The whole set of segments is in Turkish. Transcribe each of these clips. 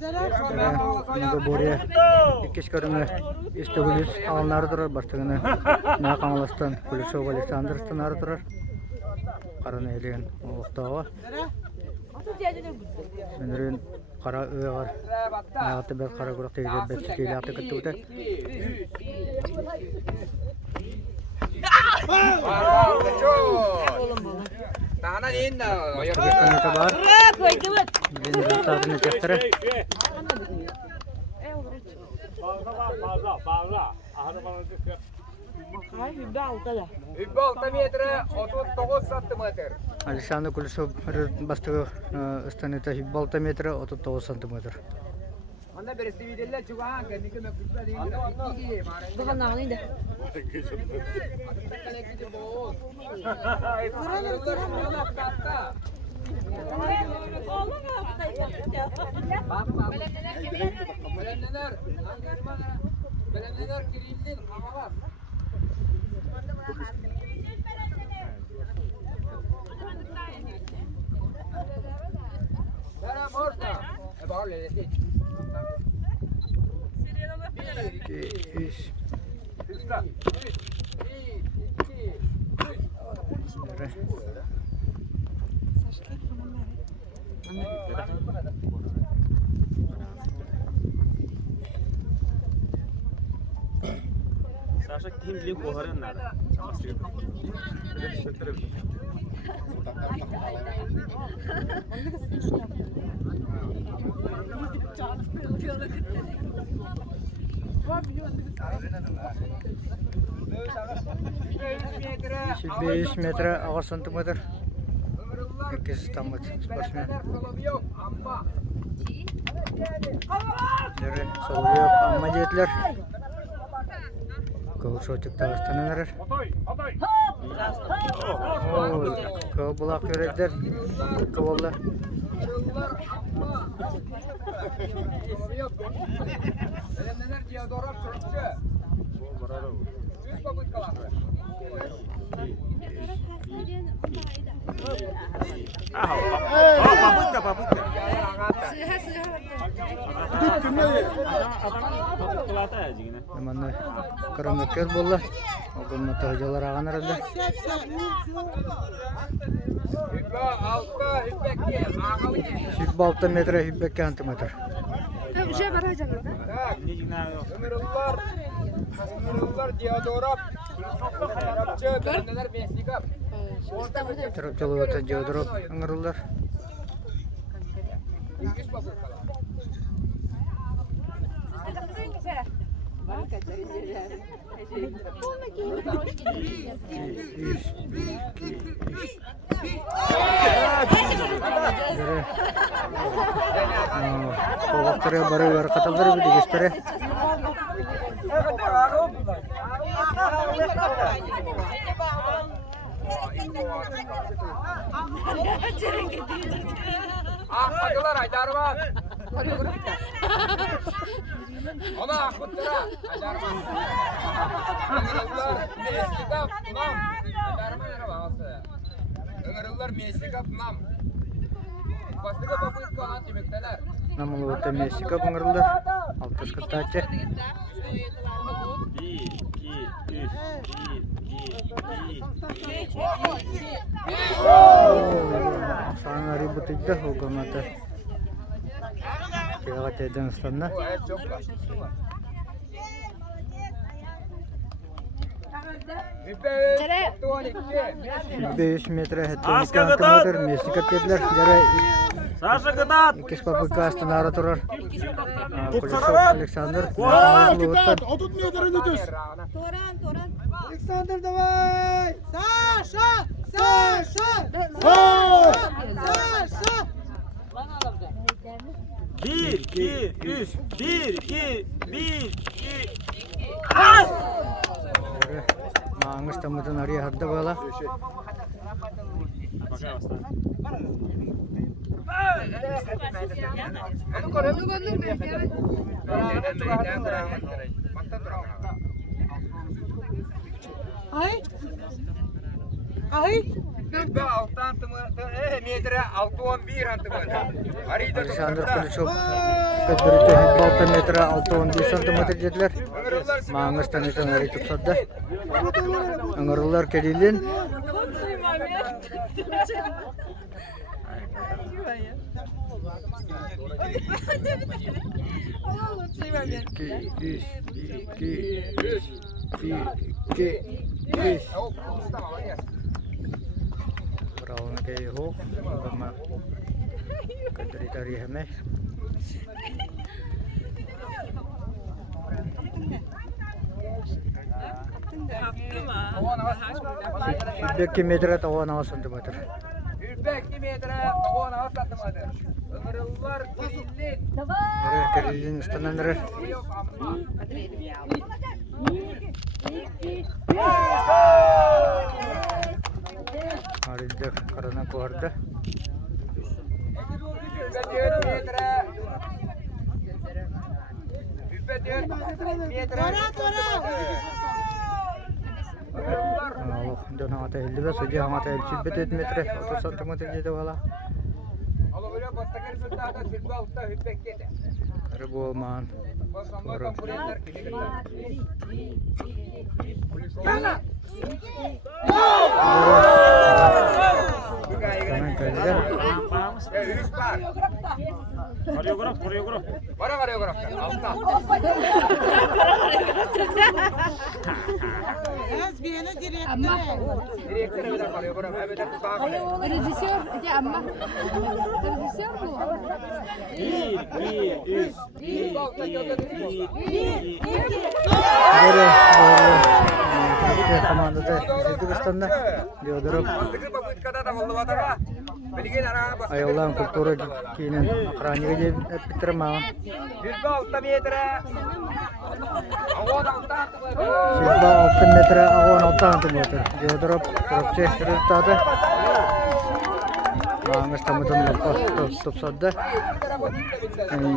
Bunu buraya ikiş körüne istogülüz alnları durar baştığını ne kamalastan Kulüşov Aleksandr'stan arı durar. Karana eligen oğuktağı. Sünürün kara öğe var. Hayatı bel kara kurak tegide betçikiyle atı kıttı bıda. Tahanan in da. Kanata var. Bizim tadını çektere. Hübbe 6 metre, 39 santimetre. Alexander Kulüşov bastığı ıstaneta hibbe 6 metre 39 santimetre. Onda birisi videolar çıkan kendisi mektuba değil. Bakalım ne alayım da. Belenler kirildin ama var. Merhaba orta. Bağlı dedi. İş. Sasha kim bilir koharın nerede? Şimdi 5 metre 6 santimetre. İkisi tam sportsmen. Dere solu yok amma jetler. Kau çocuk dağıstanlar. Kau bulak görekler. Kavalla. Belenler diyadorap çocukçu. Yüz bakut kalan. Paputa. Mana karameker bolla. Ogun mata hocalar ağanar oldu. Hübbe 6, hübbeki, ağabey. Hibbe 6 metre hibbe santimetre. Bir şey var hocam orada. Ömürler diyadorap. Rapçı, belenler mesikap. Tarap çolu vatan jodrop angarullar. Yüz bakut kalan. Kovakları barı var katalları bir digestere. Akılar aydarman. Ona akıttıra aydarman. Ömürler mesikap nam. Aydarman yana bağısı. Ömürler mesikap nam. Bastıga bakıyıp kalan demekteler. Namulu vatan Meksika angarullar. Altas kırtaçı. Sana ribut iddia hukumata. Kaya eden ıstanna. O hep çok var. 5 metre hatta santimetre Meksika tepler. Jara Sasha gıdat. ikis papıka astına ara turar. Kulüşov Aleksandr. Отут метр düz. Toran. Alexander давай! Sasha! Sasha! Sasha! Bir, iki, üç. Bir, iki, bir, iki. Mangız tamudan araya hadda bala. Ay! Hübbe 6 metre 611 santimetre. Harita Alexander Kulüşov Kötürüte 6 metre 6-11 santimetre dediler. Mağınızdan eten öyle tutsadı. Öngörüller kedilin. Bravo kayak hook, sama dari heme. Feedback metre tahu nama santimeter. Feedback metre tavan ağız satmadı. Öngörüller kedilin. Kedilin üstünden nere? Harita karena kuarda. Allah, don hangata 55 soja hangata 57 metre 30 santimetre jadi wala. Ribu man. Kanan kayda. Koreograf. Para koreograflar. Altta. Az bir yana direktör. Direktör evde koreograf. Evde tuzağa koyuyor. Rejisör ya amma. Rejisör bu. 1, 2, 3. Böyle komandada Özbekistonda Diodorov ayollarning kultura kiyinin aqraniga bitirmagan. Silba 6 metre ag'on 6 santimetre. Diodorov turibchi resultati. Mağınız tamıdan top sadda.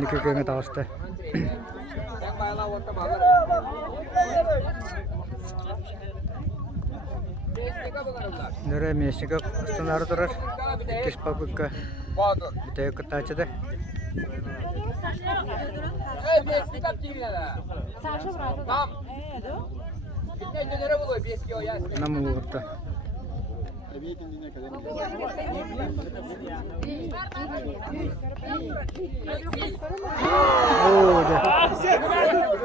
Niki kenge tavasta. Nere mesika üstünleri durar. İkiz papıkka biteye kıtaçıda. Nam uğurda. Oh, ya.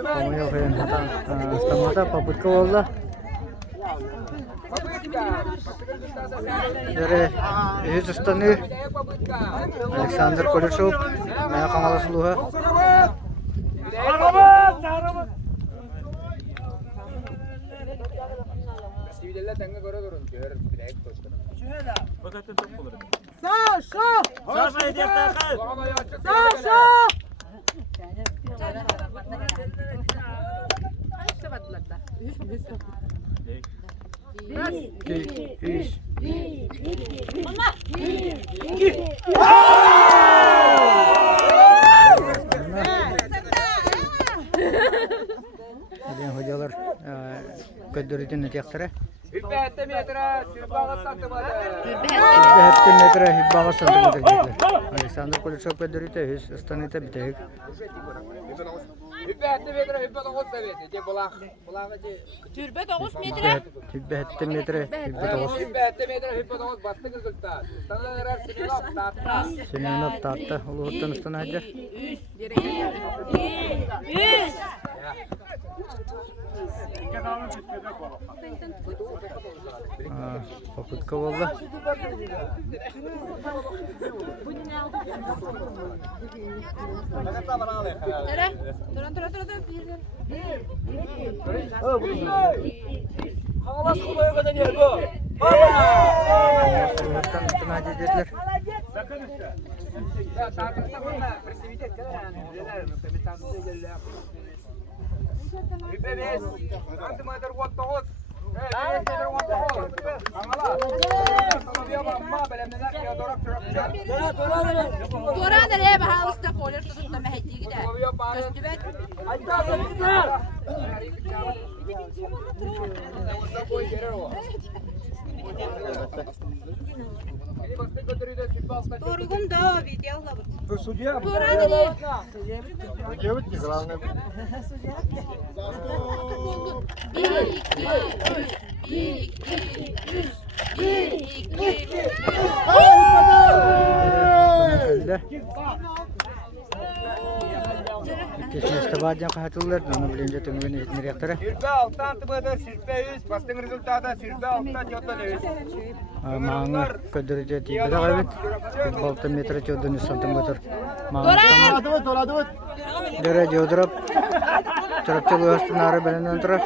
Kamu yok ya. Stamata papıkka oldu. Dari Hindistan Alexander Kuleshov, Maya Kamalasluha. Sasha! Sasha hediyetler kal. Sasha! Hadiyan hocalar ködürücünü tektere. Hübbette metre, sürbağı satmadı. Hübbette metre, hübbağı santimetre dediler. Alexander Kuleshov ködürücü, hüs istanite biteyik. Hübbette metre, hübbette 9 seviyesi. De bulak. Türbe 9 metre. Hübbette metre, hübbette olsun. Hübbette metre, hübbette 9 bastı kızılta. Sana neler sinir yaptı. Senin tatta, uluğuttan üstüne hacı. Попытка oldu. Uluğuttan üstüne hacı dediler. Ya tartışma bununla. Presidentin yani. Neler? Hübbemiz. Santimetre volt 9. Dora nereye bahalısta polir tutup da mehdiye gider. Köstübet. Beni bastık götürüyor da süt bastık. Doğrugun da video alıp. Evet ki kalanı. Bir, iki, üç. Bir, iki, üç. Bir, iki, üç. Geldi. Geçmişte bazen kaçırdılar. Onu bilince tüm gün İzmir yaktırı. Sürpe alttan tıbıdır, sürpe üst. Bastığın rezultatı sürpe alttan jotan üst. Mağını ködürüce tiydi de kaybet. 6 metre çoğudun 100 santim götür. Mağını tamam. Dola. Derece yodurup. Çırpçılı üstün ağrı belinden durup.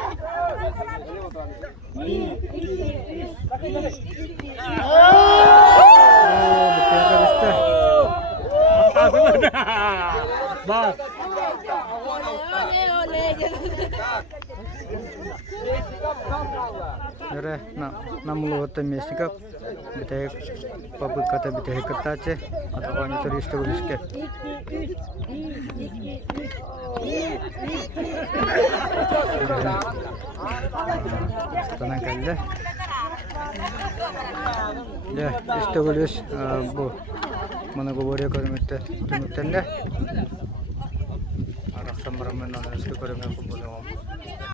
Bak. Nere namulu hotta mesnikap. Bitayık pabukkata bitayık kataçe. Atau kanya turiste guliske. Tenang geldi. Ya işte gulis bu. Mana gobore körmekte tümükten de. Arak samaramen analiske körmek bu.